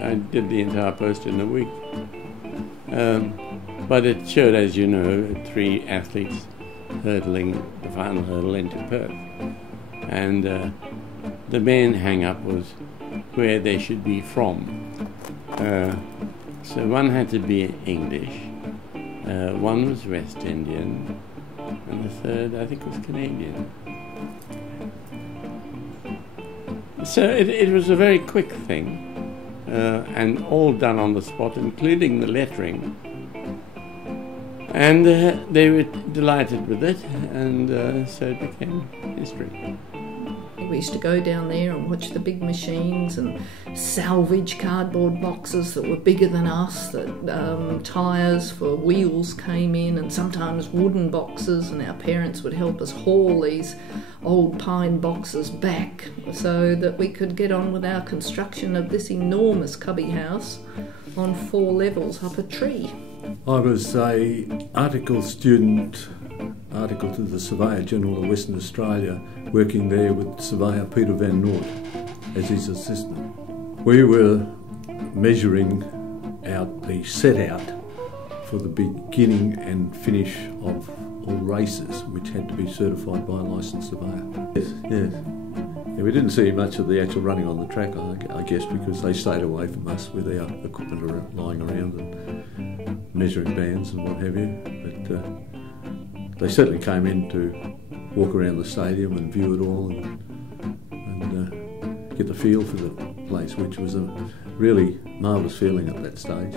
I did the entire post in a week. But it showed, as you know, 3 athletes hurdling the final hurdle into Perth. And the main hang-up was where they should be from. So one had to be English, one was West Indian, and the third, I think, was Canadian. So it was a very quick thing, and all done on the spot, including the lettering. And they were delighted with it, and so it became history. We used to go down there and watch the big machines and salvage cardboard boxes that were bigger than us, that tyres for wheels came in, and sometimes wooden boxes, and our parents would help us haul these old pine boxes back so that we could get on with our construction of this enormous cubby house on 4 levels up a tree. I was an article student, article to the Surveyor General of Western Australia, working there with Surveyor Peter Van Noort as his assistant. We were measuring out the set out for the beginning and finish of all races, which had to be certified by a licensed surveyor. Yes. Yeah, we didn't see much of the actual running on the track, I guess, because they stayed away from us with our equipment lying around and measuring bands and what have you. But they certainly came in to walk around the stadium and view it all and get the feel for the place, which was a really marvellous feeling at that stage.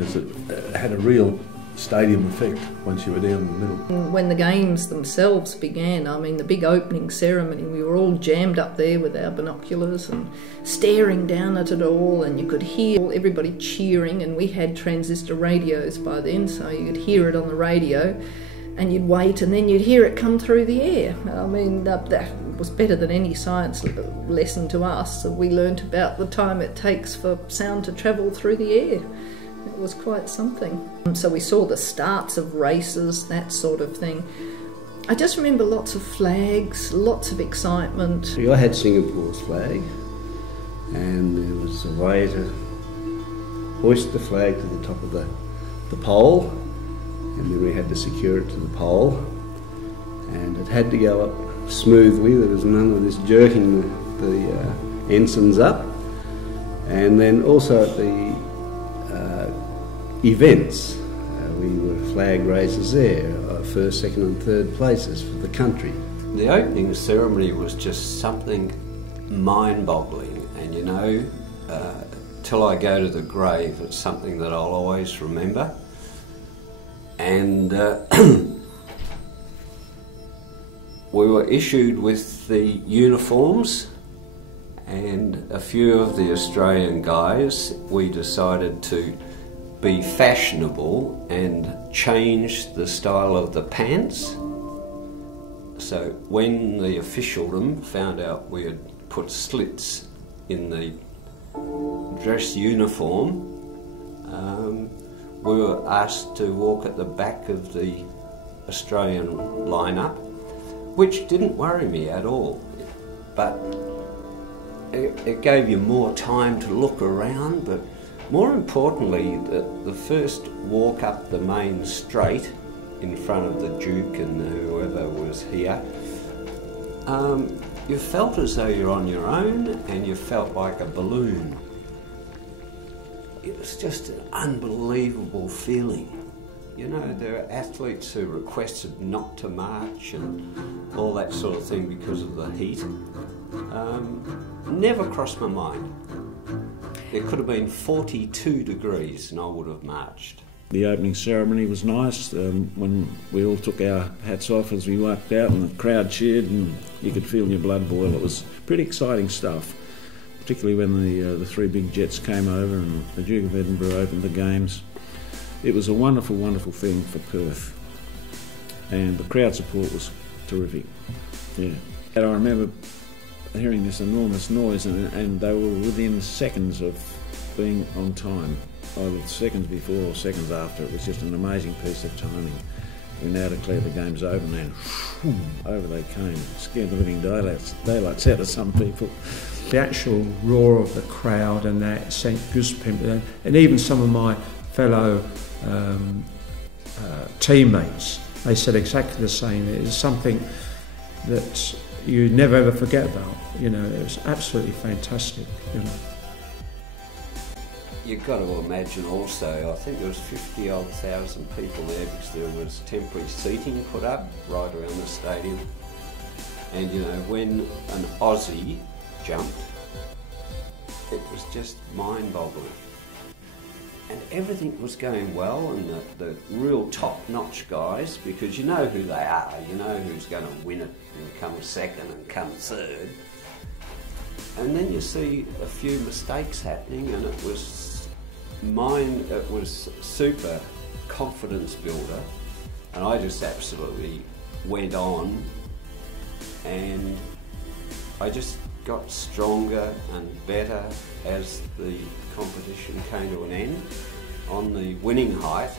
As it had a real stadium effect once you were down in the middle. When the games themselves began, I mean the big opening ceremony, we were all jammed up there with our binoculars and staring down at it all, and you could hear everybody cheering, and we had transistor radios by then, so you could hear it on the radio, and you'd wait and then you'd hear it come through the air. I mean that was better than any science lesson to us. So we learnt about the time it takes for sound to travel through the air. It was quite something. So we saw the starts of races, that sort of thing. I just remember lots of flags, lots of excitement. So I had Singapore's flag, and there was a way to hoist the flag to the top of the pole, and then we had to secure it to the pole, and it had to go up smoothly. There was none of this jerking the ensigns up. And then also at the events, we were flag raisers there, first, second and third places for the country. The opening ceremony was just something mind-boggling, and you know, till I go to the grave, it's something that I'll always remember. And we were issued with the uniforms, and a few of the Australian guys, we decided to be fashionable and change the style of the pants. So when the officialdom found out we had put slits in the dress uniform, we were asked to walk at the back of the Australian lineup, which didn't worry me at all, but it gave you more time to look around. But more importantly, the first walk up the main straight in front of the Duke and whoever was here, you felt as though you're on your own, and you felt like a balloon. It was just an unbelievable feeling. You know, there are athletes who requested not to march and all that sort of thing because of the heat. Never crossed my mind. It could have been 42 degrees and I would have marched. The opening ceremony was nice when we all took our hats off as we walked out and the crowd cheered and you could feel your blood boil. It was pretty exciting stuff, particularly when the 3 big jets came over and the Duke of Edinburgh opened the games. It was a wonderful, wonderful thing for Perth, and the crowd support was terrific. Yeah, and I remember hearing this enormous noise, and they were within seconds of being on time, either seconds before or seconds after. It was just an amazing piece of timing, We now declare the game's over, and then over they came, scared the living daylights out of some people. The actual roar of the crowd and that sent goosebumps, and even some of my fellow teammates, they said exactly the same. It is something that you never ever forget about. You know, it was absolutely fantastic. You know. You've got to imagine also, I think there was 50-odd thousand people there because there was temporary seating put up right around the stadium. And you know, when an Aussie jumped, it was just mind-boggling. And everything was going well, and the real top-notch guys, because you know who they are, you know who's going to win it and come second and come third. And then you see a few mistakes happening, and it was super confidence builder, and I just absolutely went on, and I just got stronger and better as the competition came to an end. On the winning height,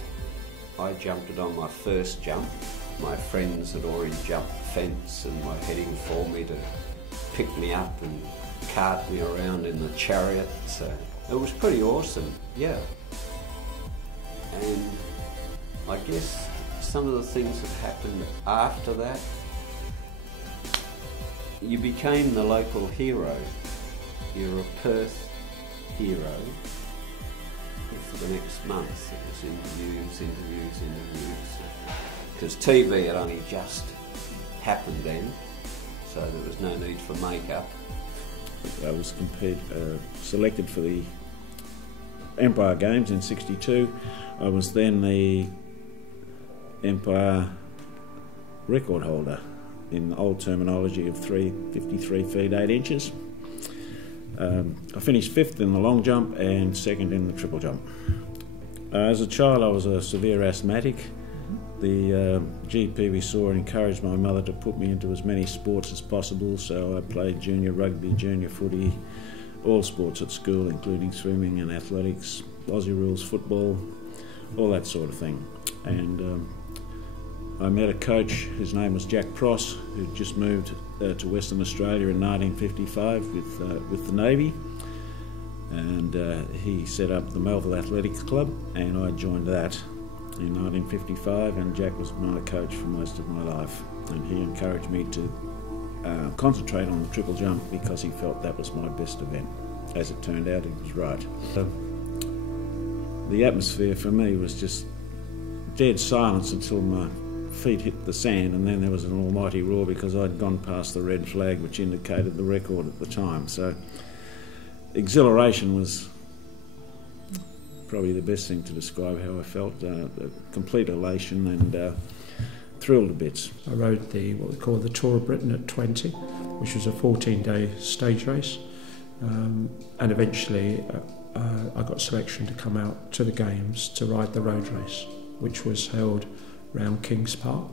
I jumped it on my first jump. My friends had already jumped the fence and were heading for me to pick me up and cart me around in the chariot, so it was pretty awesome, yeah. And I guess some of the things that happened after that, you became the local hero. You're a Perth hero. And for the next month it was interviews. Because TV had only just happened then, so there was no need for makeup. I was selected for the Empire Games in '62. I was then the Empire record holder in old terminology of 53 feet 8 inches. I finished 5th in the long jump and 2nd in the triple jump. As a child I was a severe asthmatic. The GP we saw encouraged my mother to put me into as many sports as possible, so I played junior rugby, junior footy, all sports at school, including swimming and athletics, Aussie rules football, all that sort of thing. And I met a coach, his name was Jack Pross, who'd just moved to Western Australia in 1955 with the Navy, and he set up the Melville Athletics Club, and I joined that in 1955, and Jack was my coach for most of my life, and he encouraged me to concentrate on the triple jump because he felt that was my best event. As it turned out, he was right. The atmosphere for me was just dead silence until my feet hit the sand, and then there was an almighty roar because I'd gone past the red flag which indicated the record at the time. So exhilaration was probably the best thing to describe how I felt, complete elation and thrilled to bits. I rode what we call the Tour of Britain at 20, which was a 14-day stage race, and eventually I got selection to come out to the Games to ride the road race, which was held round Kings Park,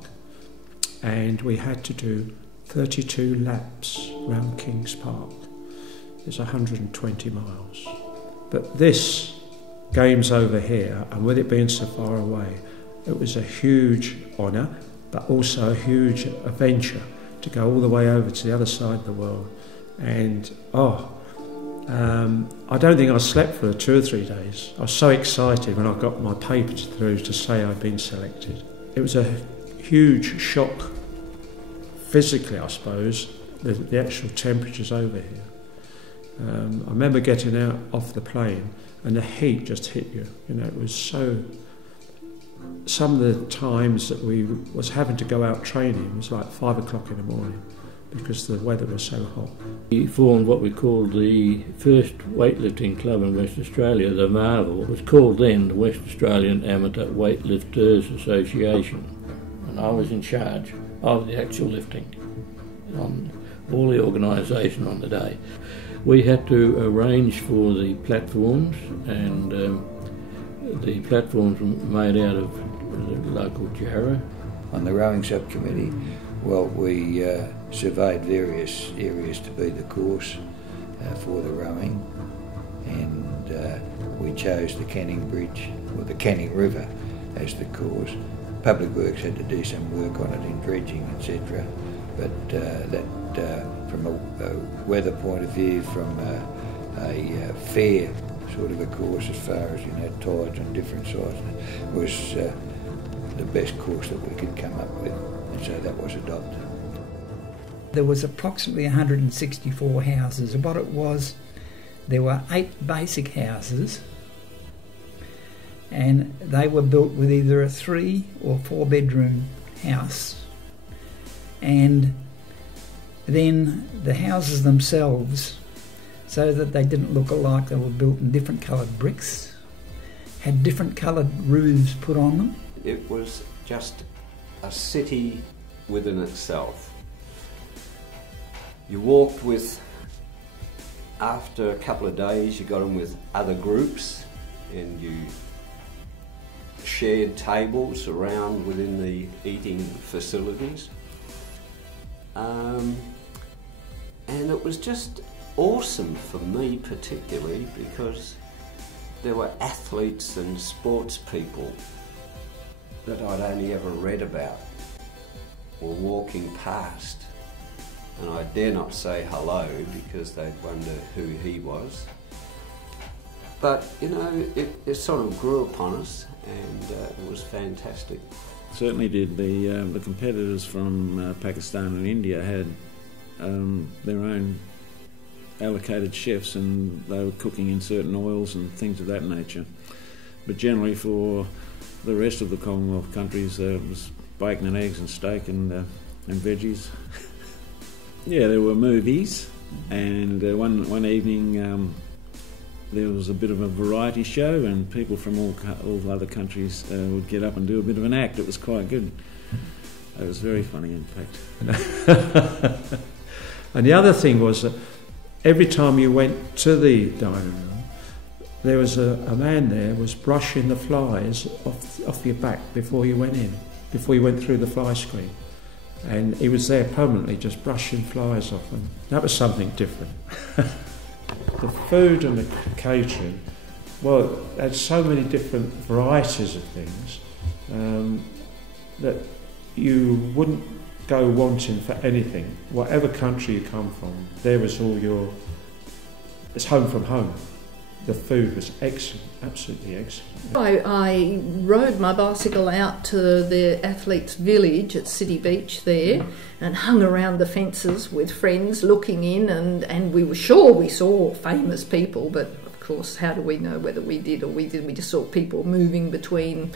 and we had to do 32 laps round Kings Park. It's 120 miles. But this Games over here, and with it being so far away, it was a huge honour, but also a huge adventure to go all the way over to the other side of the world. And I don't think I slept for 2 or 3 days. I was so excited when I got my papers through to say I'd been selected. It was a huge shock, physically I suppose, the actual temperatures over here. I remember getting out off the plane and the heat just hit you. You know, it was so... Some of the times that we was having to go out training was like 5 o'clock in the morning because the weather was so hot. We formed what we called the first weightlifting club in West Australia, the Marvel. It was called then the West Australian Amateur Weightlifters Association. And I was in charge of the actual lifting on all the organisation on the day. We had to arrange for the platforms, and the platforms were made out of the local jarrah. On the rowing subcommittee, well, we surveyed various areas to be the course for the rowing, and we chose the Canning Bridge, or the Canning River, as the course. Public Works had to do some work on it in dredging, etc. But from a weather point of view, from a fair sort of a course as far as, you know, tides on different sides, was the best course that we could come up with, and so that was adopted. There was approximately 164 houses. What it was, there were 8 basic houses, and they were built with either a 3 or 4 bedroom house. And then the houses themselves, so that they didn't look alike, they were built in different coloured bricks, had different coloured roofs put on them. It was just a city within itself. You walked with, after a couple of days, you got in with other groups and you shared tables around within the eating facilities. And it was just awesome for me particularly, because there were athletes and sports people that I'd only ever read about or walking past, and I dare not say hello because they'd wonder who he was. But you know, it sort of grew upon us, and it was fantastic. Certainly did. The competitors from Pakistan and India had their own allocated chefs, and they were cooking in certain oils and things of that nature. But generally for the rest of the Commonwealth countries, it was bacon and eggs and steak and veggies. Yeah, there were movies, and one evening there was a bit of a variety show, and people from all other countries would get up and do a bit of an act. It was quite good. It was very funny, in fact. And the other thing was that every time you went to the dining room, there was a man there was brushing the flies off your back before you went in, before you went through the fly screen. And he was there permanently just brushing flies off them. That was something different. The food and the catering, well, had so many different varieties of things that you wouldn't go wanting for anything. Whatever country you come from, there was all your... It's home from home. The food was excellent, absolutely excellent. I rode my bicycle out to the athletes' village at City Beach there and hung around the fences with friends looking in, and we were sure we saw famous people, but of course how do we know whether we did or we didn't? We just saw people moving between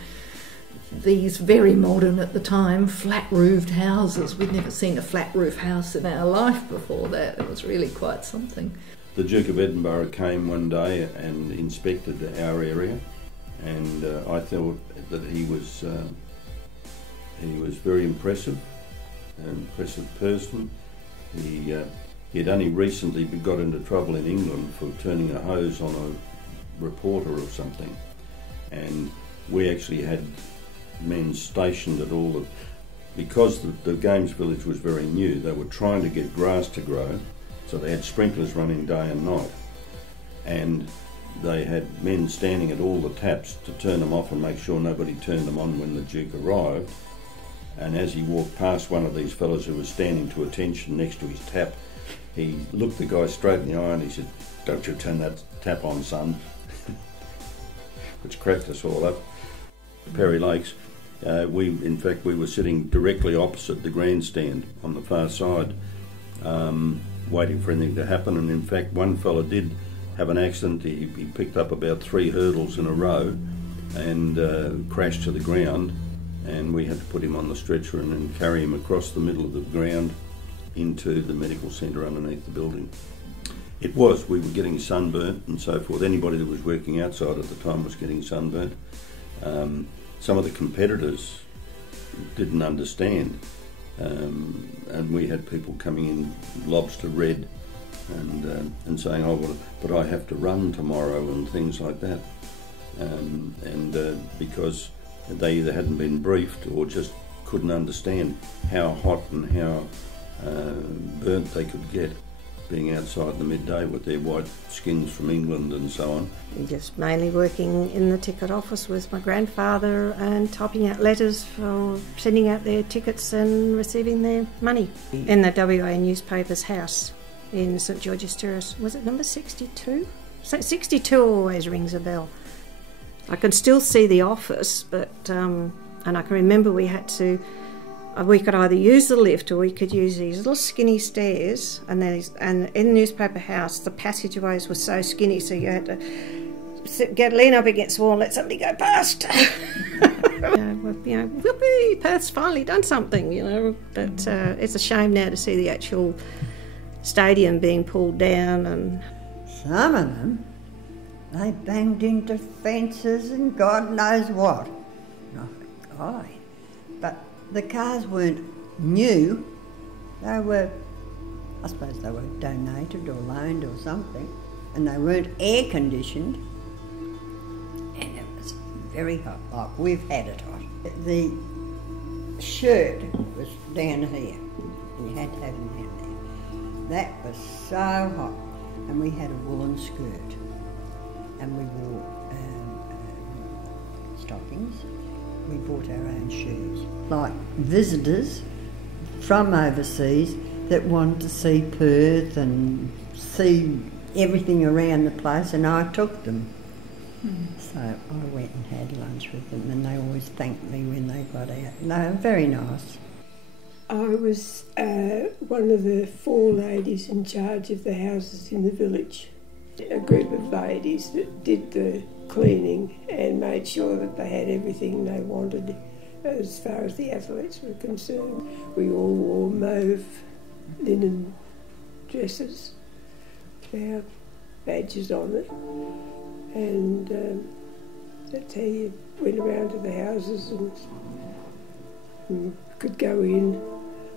these very modern at the time flat-roofed houses. We'd never seen a flat-roof house in our life before that. It was really quite something. The Duke of Edinburgh came one day and inspected our area, and I thought that he was very impressive, an impressive person. He had only recently got into trouble in England for turning a hose on a reporter or something, and we actually had men stationed at all because the Games Village was very new. They were trying to get grass to grow. So they had sprinklers running day and night, and they had men standing at all the taps to turn them off and make sure nobody turned them on when the Duke arrived. And as he walked past one of these fellows who was standing to attention next to his tap, he looked the guy straight in the eye and he said, "Don't you turn that tap on, son," which cracked us all up. Perry Lakes, we were sitting directly opposite the grandstand on the far side, waiting for anything to happen, and in fact one fella did have an accident. He picked up about 3 hurdles in a row and crashed to the ground, and we had to put him on the stretcher and then carry him across the middle of the ground into the medical centre underneath the building. We were getting sunburnt and so forth. Anybody that was working outside at the time was getting sunburnt. Some of the competitors didn't understand. And we had people coming in lobster red and saying, "Oh, well, but I have to run tomorrow," and things like that. Because they either hadn't been briefed or just couldn't understand how hot and how burnt they could get. being outside in the midday with their white skins from England and so on. Just mainly working in the ticket office with my grandfather and typing out letters for sending out their tickets and receiving their money. In the WA Newspapers House in St George's Terrace. Was it number 62? 62 always rings a bell. I can still see the office, but and I can remember we could either use the lift or we could use these little skinny stairs, and in the newspaper house the passageways were so skinny, so you had to lean up against the wall and let somebody go past. Whoopee, Perth's finally done something, but it's a shame now to see the actual stadium being pulled down. And some of them, they banged into fences and God knows what. Aye. But the cars weren't new, they were, I suppose they were donated or loaned or something, and they weren't air conditioned, and it was very hot, like we've had it hot. The shirt was down here, and you had to have it down there. That was so hot, and we had a woolen skirt, and we wore stockings. We bought our own shoes. Like visitors from overseas that wanted to see Perth and see everything around the place, and I took them. So I went and had lunch with them, and they always thanked me when they got out. They were very nice. I was one of the 4 ladies in charge of the houses in the village. A group of ladies that did the cleaning and made sure that they had everything they wanted as far as the athletes were concerned. We all wore mauve linen dresses with our badges on it, and that's how you went around to the houses and could go in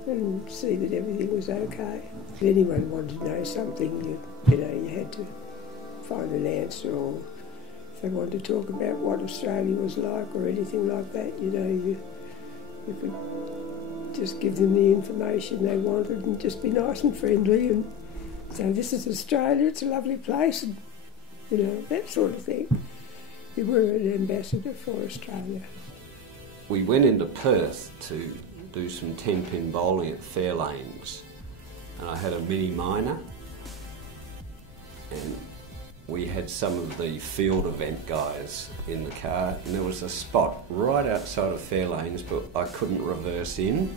and see that everything was okay. If anyone wanted to know something, you had to find an answer, or if they wanted to talk about what Australia was like or anything like that, you could just give them the information they wanted and just be nice and friendly and say, this is Australia, it's a lovely place, and that sort of thing. You were an ambassador for Australia. We went into Perth to do some 10-pin bowling at Fairlanes, and I had a mini minor, and we had some of the field event guys in the car, and there was a spot right outside of Fairlanes, but I couldn't reverse in,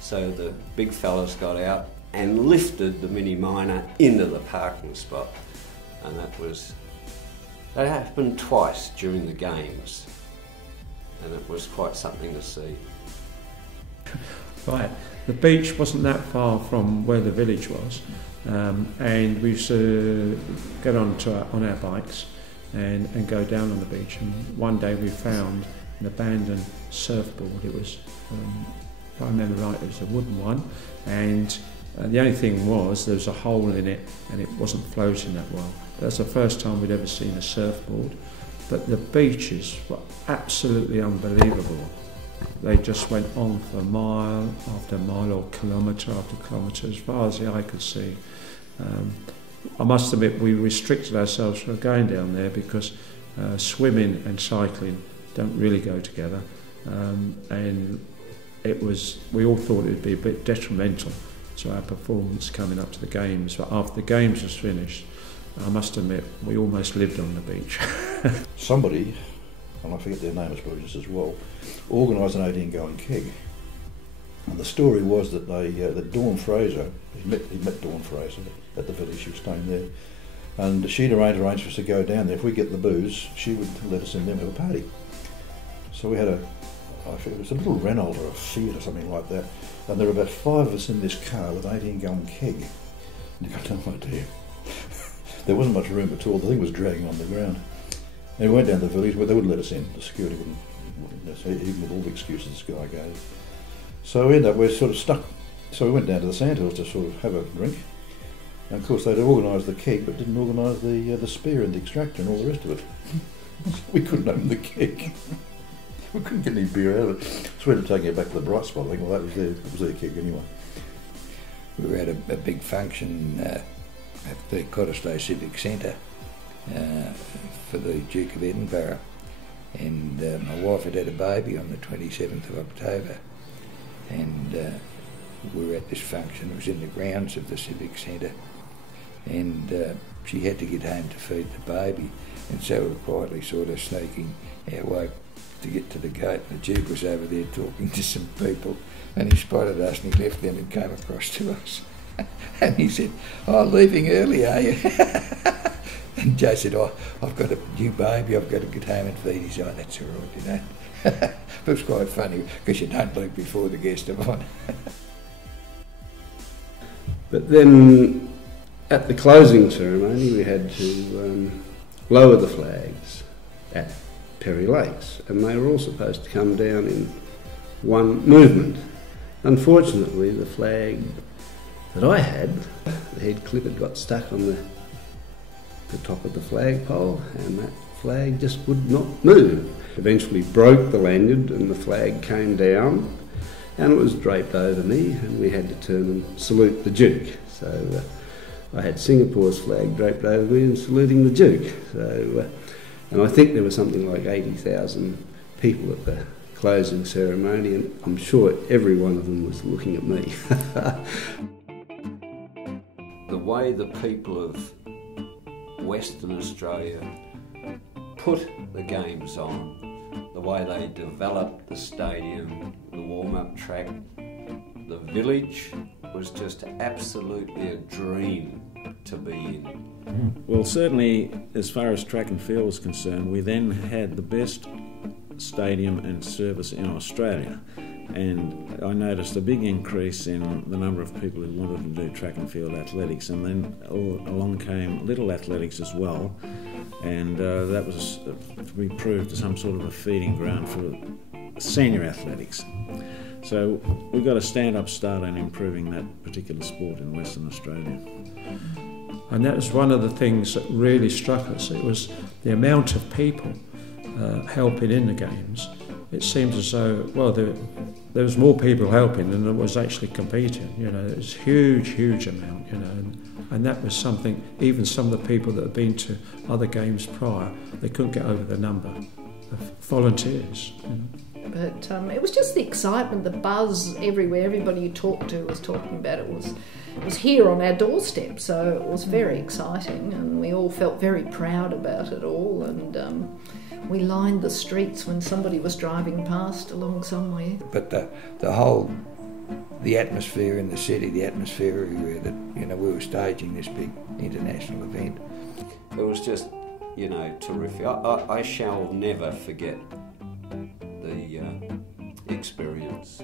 so the big fellas got out and lifted the mini minor into the parking spot, and that happened twice during the games, and it was quite something to see. Right, the beach wasn't that far from where the village was, and we used to get on our bikes and go down on the beach. And one day we found an abandoned surfboard. It was, if I remember right, it was a wooden one, and the only thing was there was a hole in it and it wasn't floating that well. That's the first time we'd ever seen a surfboard, but the beaches were absolutely unbelievable. They just went on for mile after mile or kilometre after kilometre as far as the eye could see. I must admit we restricted ourselves from going down there because swimming and cycling don't really go together, and we all thought it would be a bit detrimental to our performance coming up to the games. But after the games was finished, I must admit we almost lived on the beach. Somebody, and I forget their name, I suppose, just as well, organised an 18-gallon keg. And the story was that that Dawn Fraser, he met Dawn Fraser at the village, she was staying there, and she'd arranged for us to go down there. If we get the booze, she would let us in there and have a party. So we had I forget, it was a little Renault or a Fiat or something like that, and there were about 5 of us in this car with an 18-gallon keg. And you've got no idea. There wasn't much room at all, the thing was dragging on the ground. And we went down to the village where they wouldn't let us in, the security wouldn't, even with all the excuses this guy gave. So we ended up, we're sort of stuck. So we went down to the Sandhills to sort of have a drink. And of course they'd organised the keg but didn't organise the spear and the extractor and all the rest of it. We couldn't open the keg. We couldn't get any beer out of it. So we ended up taking it back to the bright spot. I think, well, that was their keg anyway. We were at a big function at the Cottesloe Civic Centre for the Duke of Edinburgh, and my wife had a baby on the 27th of October, and we were at this function. It was in the grounds of the Civic Centre, and she had to get home to feed the baby, and so we were quietly sort of sneaking our way to get to the gate. The Duke was over there talking to some people, and he spotted us and he left them and came across to us. And he said, "Oh, leaving early, are you?" And Joe said, "Oh, I've got a new baby, I've got to get home and feed." He said, "Oh, that's all right, you know." But it was quite funny, because you don't leave before the guests are on. But then, at the closing ceremony, we had to lower the flags at Perry Lakes, and they were all supposed to come down in one movement. Unfortunately, the flag that I had, the head clip had got stuck on the top of the flagpole, and that flag just would not move. Eventually broke the lanyard and the flag came down, and it was draped over me, and we had to turn and salute the Duke. So I had Singapore's flag draped over me and saluting the Duke. So, and I think there was something like 80,000 people at the closing ceremony, and I'm sure every one of them was looking at me. The way the people of Western Australia put the games on, the way they developed the stadium, the warm-up track, the village was just absolutely a dream to be in. Well, certainly as far as track and field was concerned, we then had the best stadium and service in Australia, and I noticed a big increase in the number of people who wanted to do track and field athletics, and then along came little athletics as well, and that was to be proved some sort of a feeding ground for senior athletics. So we've got a stand-up start on improving that particular sport in Western Australia. And that was one of the things that really struck us. It was the amount of people helping in the games. It seemed as though, well, there was more people helping than there was actually competing. You know, it was huge amount. You know, and that was something. Even some of the people that had been to other games prior, they couldn't get over the number of volunteers. You know. But it was just the excitement, the buzz everywhere. Everybody you talked to was talking about it. It was here on our doorstep, so it was very exciting, and we all felt very proud about it all. And we lined the streets when somebody was driving past along somewhere. But the atmosphere in the city, the atmosphere everywhere, that, you know, we were staging this big international event. It was just, you know, terrific. I shall never forget the experience.